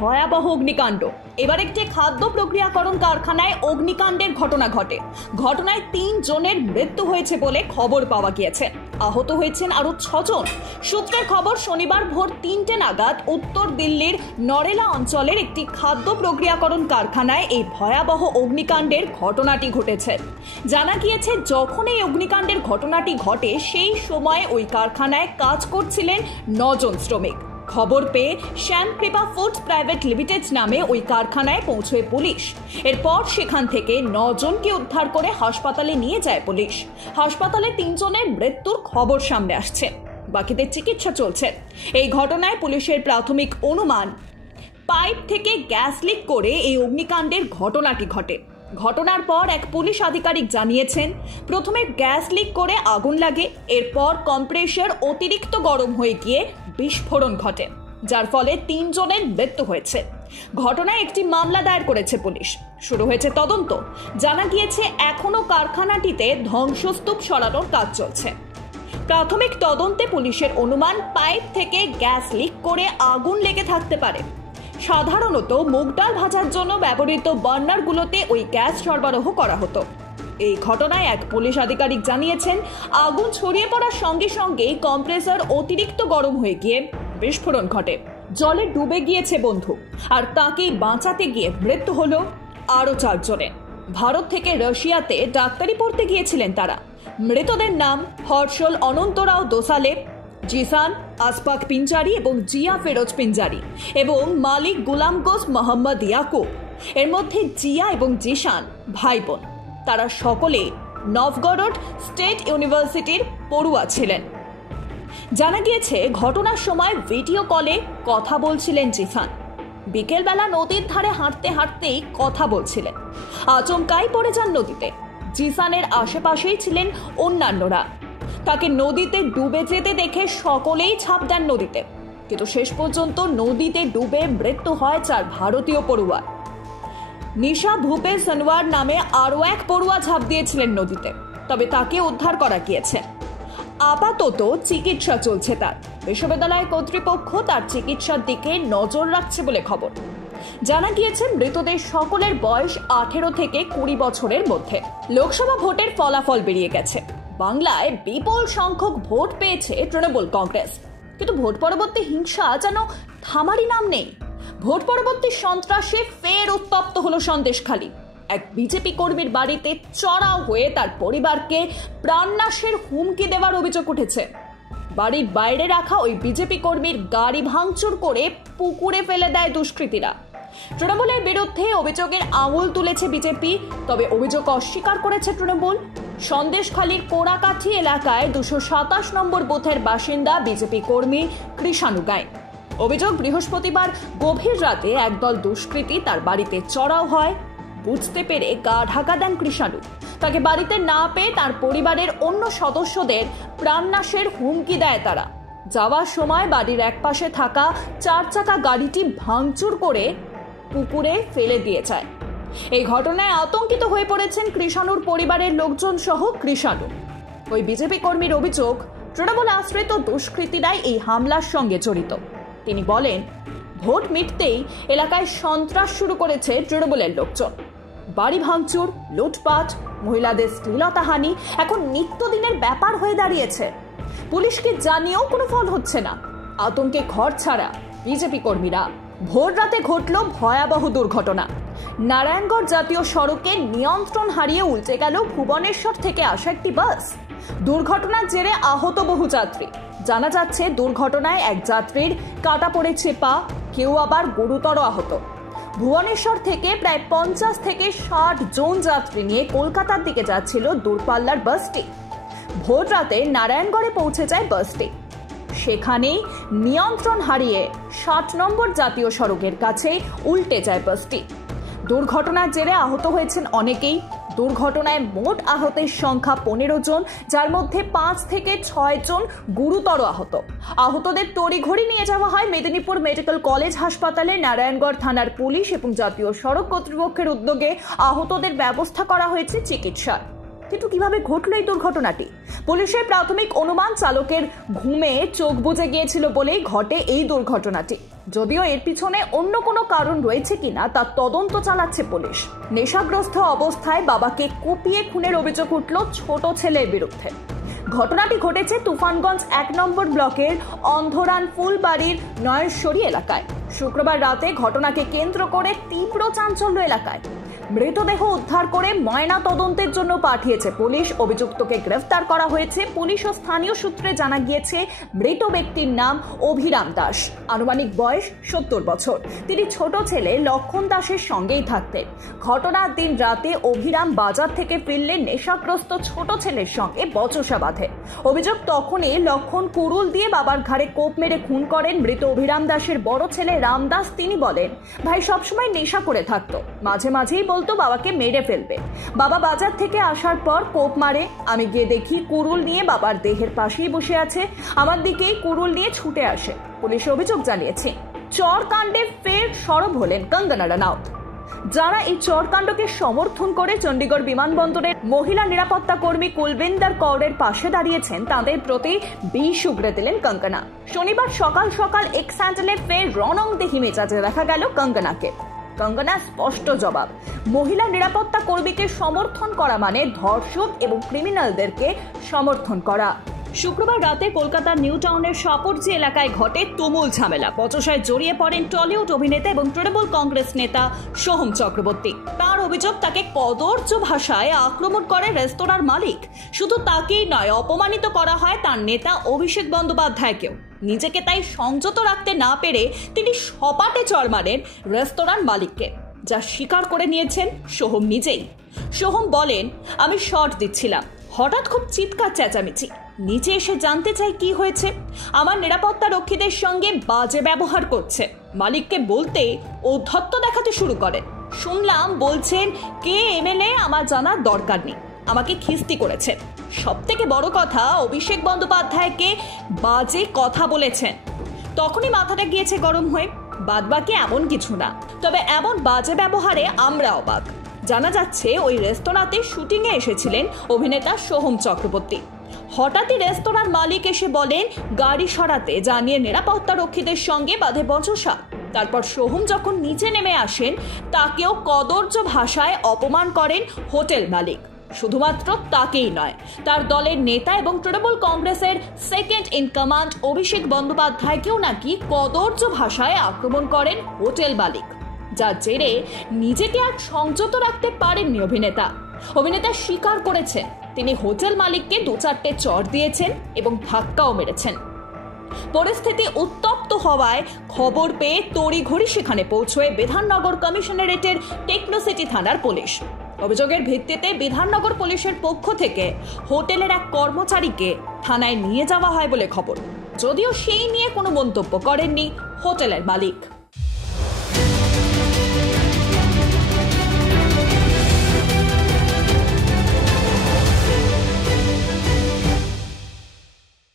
ভয়াবহ অগ্নিকাণ্ড। এবার একটি খাদ্য প্রক্রিয়াকরণ কারখানায় অগ্নিকাণ্ডের ঘটনা ঘটে। ঘটনায় 3 জনের মৃত্যু হয়েছে বলে খবর পাওয়া গিয়েছে। আহত হয়েছেন আরো 6 জন। সূত্রের খবর, শনিবার ভোর 3টে নাগাদ উত্তর দিল্লির নরেলা অঞ্চলের একটি খাদ্য প্রক্রিয়াকরণ কারখানায় এই ভয়াবহ অগ্নিকাণ্ডের ঘটনাটি ঘটেছে। জানা গিয়েছে, যখন এই অগ্নিকাণ্ডের ঘটনাটি ঘটে সেই সময় ওই কারখানায় কাজ করছিলেন 9 জন শ্রমিক। খবর পেয়ে শ্যাম কৃপা ফুডস প্রাইভেট লিমিটেড নামে ওই কারখানায় পৌঁছয় পুলিশ। এরপর সেখান থেকে 9 জনকে উদ্ধার করে হাসপাতালে নিয়ে যায় পুলিশ। হাসপাতালে 3 জনের মৃত্যুর খবর সামনে আসছে, বাকিদের চিকিৎসা চলছে। এই ঘটনায় পুলিশের প্রাথমিক অনুমান, পাইপ থেকে গ্যাস লিক করে এই অগ্নিকাণ্ডের ঘটনাটি ঘটে। ঘটনার পর এক পুলিশ আধিকারিক জানিয়েছেন, প্রথমে গ্যাস লিক করে আগুন লাগে, এরপর কম্প্রেসার অতিরিক্ত গরম হয়ে গিয়ে বিস্ফোরণ ঘটে, যার ফলে 3 জনের মৃত্যু হয়েছে। ঘটনায় একটি মামলা দায়ের করেছে পুলিশ। শুরু হয়েছে তদন্ত। জানা গিয়েছে, এখনো কারখানাটিতে ধ্বংসস্তূপ সরানোর কাজ চলছে। প্রাথমিক তদন্তে পুলিশের অনুমান, পাইপ থেকে গ্যাস লিক করে আগুন লেগে থাকতে পারে। সাধারণত মুগ ডাল ভাজার জন্য ব্যবহৃত বার্নারগুলোতে ওই গ্যাস সরবরাহ করা হতো। এই ঘটনায় এক পুলিশ আধিকারিক জানিয়েছেন, আগুন ছড়িয়ে পড়ার সঙ্গে সঙ্গেই কম্প্রেসার অতিরিক্ত গরম হয়ে গিয়ে বিস্ফোরণ ঘটে। জলে ডুবে গিয়েছে বন্ধু, আর তাকেই বাঁচাতে গিয়ে মৃত্যু হলো আরো 4 জনের। ভারত থেকে রাশিয়াতে ডাক্তারি পড়তে গিয়েছিলেন তারা। মৃতদের নাম হর্ষল অনন্তরাও দোসালে, জিসান আসপাক পিঞ্জারি এবং জিয়া ফেরোজ পিঞ্জারি এবং মালিক গুলাম গোস মোহাম্মদ ইয়াকুব। এর মধ্যে জিয়া এবং জিসান ভাই বোন। তারা সকলে নভগরড স্টেট ইউনিভার্সিটির পড়ুয়া ছিলেন। জানা গিয়েছে, ঘটনার সময় ভিডিও কলে কথা বলছিলেন জিসান। বিকেলবেলা নদীর ধারে হাঁটতে হাঁটতেই কথা বলছিলেন। আচমকাই পড়ে যান নদীতে। জিসানের আশেপাশেই ছিলেন অন্যান্যরা। তাকে নদীতে ডুবে যেতে দেখে সকলেই ঝাঁপ দেন নদীতে, কিন্তু শেষ পর্যন্ত নদীতে ডুবে মৃত্যু হয় 4 ভারতীয় পড়ুয়া। নিশা ভূপে সনওয়ার নামে আরও এক পড়ুয়া ঝাঁপ দিয়েছিলেন নদীতে, তবে তাকে উদ্ধার করা গিয়েছে। আপাতত চিকিৎসা চলছে তার। বিশ্ববিদ্যালয় কর্তৃপক্ষ তার চিকিৎসার দিকে নজর রাখছে বলে খবর। জানা গিয়েছে, মৃতদের সকলের বয়স 18 থেকে 20 বছরের মধ্যে। লোকসভা ভোটের ফলাফল বেরিয়ে গেছে। বাংলায় বিপুল সংখ্যক ভোট পেয়েছে তৃণমূল কংগ্রেস, কিন্তু ভোট পরবর্তী হিংসা যেন থামারই নাম নেই। ভোট পরবর্তী সন্ত্রাসে ফের উত্তপ্ত হলো সন্দেশখালী। এক বিজেপি কর্মীর বাড়িতে চড়াও হয়ে তার পরিবারকে প্রাণনাশের হুমকি দেওয়ার অভিযোগ উঠেছে। বাড়ির বাইরে রাখা ওই বিজেপি কর্মীর গাড়ি ভাঙচুর করে পুকুরে ফেলে দেয় দুষ্কৃতীরা। তৃণমূলের বিরুদ্ধে অভিযোগের আঙুল তুলেছে বিজেপি, তবে অভিযোগ অস্বীকার করেছে তৃণমূল। সন্দেশখালীর কোড়াকাঠি এলাকায় 227 নম্বর বুথের বাসিন্দা বিজেপি কর্মী কৃষাণু গায়েন। অভিযোগ, বৃহস্পতিবার গভীর রাতে একদল দুষ্কৃতী তার বাড়িতে চড়াও হয়। বুঝতে পেরে গা ঢাকা দেন কৃষাণু। তাকে বাড়িতে না পেয়ে তার পরিবারের অন্য সদস্যদের প্রাণনাশের হুমকি দেয় তারা। যাওয়ার সময় বাড়ির একপাশে থাকা 4 চাকা গাড়িটি ভাঙচুর করে পুকুরে ফেলে দিয়ে যায়। এই ঘটনায় আতঙ্কিত হয়ে পড়েছেন কৃষাণুর পরিবারের লোকজন সহ কৃষাণু। ওই বিজেপি কর্মীর অভিযোগ, তৃণমূল আশ্রিত দুষ্কৃতীরাই এই হামলার সঙ্গে জড়িত। তিনি বলেন, ভোট মিটতেই এলাকায় সন্ত্রাস শুরু করেছে তৃণমূলের লোকজন। বাড়ি ভাঙচুর, লুটপাট, মহিলাদের শ্লীলতাহানি এখন নিত্যদিনের ব্যাপার হয়ে দাঁড়িয়েছে। পুলিশকে জানিয়েও কোনো ফল হচ্ছে না। আতঙ্কে ঘর ছাড়া বিজেপি কর্মীরা। ভোর রাতে ঘটল ভয়াবহ দুর্ঘটনা। নারায়ণগড় জাতীয় সড়কে নিয়ন্ত্রণ হারিয়ে উল্টে গেল ভুবনেশ্বর থেকে আসা একটি বাস। দুর্ঘটনার জেরে আহত বহু যাত্রী। জানা যাচ্ছে, দুর্ঘটনায় এক যাত্রীর কাটা পড়েছে পা, কেউ আবার গুরুতর আহত। ভুবনেশ্বর থেকে প্রায় 50 থেকে 60 জন যাত্রী নিয়ে কলকাতার দিকে যাচ্ছিল দূরপাল্লার বাসটি। ভোর রাতে নারায়ণগড়ে পৌঁছে যায় বাসটি। সেখানেই নিয়ন্ত্রণ হারিয়ে 60 নম্বর জাতীয় সড়কের কাছে উল্টে যায় বাসটি। দুর্ঘটনার জেরে আহত হয়েছেন অনেকেই। দুর্ঘটনায় মোট আহতের সংখ্যা 15 জন, যার মধ্যে 5 থেকে 6 জন গুরুতর আহত। আহতদের তড়িঘড়ি নিয়ে যাওয়া হয় মেদিনীপুর মেডিকেল কলেজ হাসপাতালে। নারায়ণগড় থানার পুলিশ এবং জাতীয় সড়ক কর্তৃপক্ষের উদ্যোগে আহতদের ব্যবস্থা করা হয়েছে চিকিৎসার। কিন্তু কিভাবে ঘটল এই দুর্ঘটনাটি? পুলিশের প্রাথমিক অনুমান, চালকের ঘুমে চোখ বুজে গিয়েছিল বলেই ঘটে এই দুর্ঘটনাটি। যদিও এর পিছনে অন্য কোনো কারণ রয়েছে কিনা তার তদন্ত চালাচ্ছে পুলিশ। নেশাগ্রস্ত অবস্থায় বাবাকে কুপিয়ে খুনের অভিযোগ উঠল ছোট ছেলের বিরুদ্ধে। ঘটনাটি ঘটেছে তুফানগঞ্জ 1 নম্বর ব্লকের অন্ধরান ফুলবাড়ির নয়েশ্বরী এলাকায়। শুক্রবার রাতে ঘটনাকে কেন্দ্র করে তীব্র চাঞ্চল্য এলাকায়। মৃতদেহ উদ্ধার করে ময়না তদন্তের জন্য পাঠিয়েছে পুলিশ। অভিযুক্তকে গ্রেফতার করা হয়েছে। পুলিশ ও স্থানীয় সূত্রে জানা গিয়েছে মৃত ব্যক্তির নাম অভিরাম দাস, আনুমানিক বয়স 70 বছর। তিনি ছোট ছেলে লক্ষণ দাসের সঙ্গেই থাকতেন। ঘটনার দিন রাতে অভিরাম বাজার থেকে ফিরলে নেশাগ্রস্ত ছোট ছেলের সঙ্গে বচসা বাঁধে। অভিযোগ তখনই লক্ষণ কুড়ুল দিয়ে বাবার ঘাড়ে কোপ মেরে খুন করেন। মৃত অভিরাম দাসের বড় ছেলে রামদাস তিনি বলেন, ভাই সবসময় নেশা করে থাকতো, মাঝে মাঝেই বলতো বাবাকে মেরে ফেলবে। বাবা বাজার থেকে আসার পর কোপ মারে। আমি গিয়ে দেখি কুড়ুল নিয়ে বাবার দেহের পাশেই বসে আছে। আমার দিকেই কুড়ুল নিয়ে ছুটে আসে। পুলিশ অভিযোগ জানিয়েছে। চর কাণ্ডে ফের সরব হলেন কঙ্গনা রানাউত। যারা এই চরকাণ্ডকে সমর্থন করে চণ্ডীগড় বিমানবন্দরের মহিলা নিরাপত্তা কর্মী কুলবিন্দর কৌরের পাশে দাঁড়িয়েছেন, তাদের প্রতি বিষ উগড়ে দিলেন কঙ্গনা। শনিবার সকাল সকাল এক্স হ্যান্ডেলে ফের রণংদেহী মেজাজে দেখা গেল কঙ্গনাকে। কঙ্গনার স্পষ্ট জবাব, মহিলা নিরাপত্তা কর্মীকে সমর্থন করা মানে ধর্ষক এবং ক্রিমিনালদেরকে সমর্থন করা। শুক্রবার রাতে কলকাতার নিউ টাউনের সাপরজি এলাকায় ঘটে তুমুল ঝামেলা। বচসায় জড়িয়ে পড়েন টলিউড অভিনেতা এবং তৃণমূল কংগ্রেস নেতা সোহম চক্রবর্তী। তার অভিযোগ, তাকে কদর্য ভাষায় আক্রমণ করে রেস্তোরাঁর মালিক। শুধু তাকেই নয়, অপমানিত করা হয় তার নেতা অভিষেক বন্দ্যোপাধ্যায়কেও। নিজেকে তাই সংযত রাখতে না পেরে তিনি সপাটে চড় মারেন রেস্তোরাঁর মালিককে, যা স্বীকার করে নিয়েছেন সোহম নিজেই। সোহম বলেন, আমি শট দিচ্ছিলাম, হঠাৎ খুব চিৎকার চেঁচামেচি, নিচে এসে জানতে চাই কি হয়েছে। আমার নিরাপত্তা রক্ষীদের সঙ্গে বাজে ব্যবহার করছে। মালিককে বলতে ঔদ্ধত্য দেখাতে শুরু করেন। শুনলাম বলছেন কে এমএলএ আমার জানার দরকার নেই, আমাকে খিস্তি করেছেন। সব থেকে বড় কথা, অভিষেক বন্দ্যোপাধ্যায়কে বাজে কথা বলেছেন। তখনই মাথাটা গিয়েছে গরম হয়ে। বাদবাকি এমন কিছু না, তবে এমন বাজে ব্যবহারে আমরা অবাক। জানা যাচ্ছে ওই রেস্তোরাঁতে শুটিংয়ে এসেছিলেন অভিনেতা সোহম চক্রবর্তী। হঠাৎই রেস্তোরাঁর মালিক এসে বলেন গাড়ি সরাতে, জানিয়ে নিরাপত্তা রক্ষীদের সঙ্গে বাঁধে বচসা। তারপর সোহম যখন নিচে নেমে আসেন, তাকেও কদর্য ভাষায় অপমান করেন হোটেল মালিক। শুধুমাত্র তাকেই নয়, তার দলের নেতা এবং তৃণমূল কংগ্রেসের সেকেন্ড ইন কমান্ড অভিষেক বন্দ্যোপাধ্যায়কেও নাকি কদর্য ভাষায় আক্রমণ করেন হোটেল মালিক, যার জেরে নিজেকে আর সংযত রাখতে পারেননি অভিনেতা। অভিনেতা স্বীকার করেছেন তিনি হোটেল মালিককে 2-4টে চড় দিয়েছেন এবং ধাক্কাও মেরেছেন। পরিস্থিতি উত্তপ্ত হওয়ায় খবর পেয়ে তড়িঘড়ি সেখানে পৌঁছয় বিধাননগর কমিশনারেটের টেকনোসিটি থানার পুলিশ। অভিযোগের ভিত্তিতে বিধাননগর পুলিশের পক্ষ থেকে হোটেলের এক কর্মচারীকে থানায় নিয়ে যাওয়া হয় বলে খবর, যদিও সেই নিয়ে কোনো মন্তব্য করেননি হোটেলের মালিক।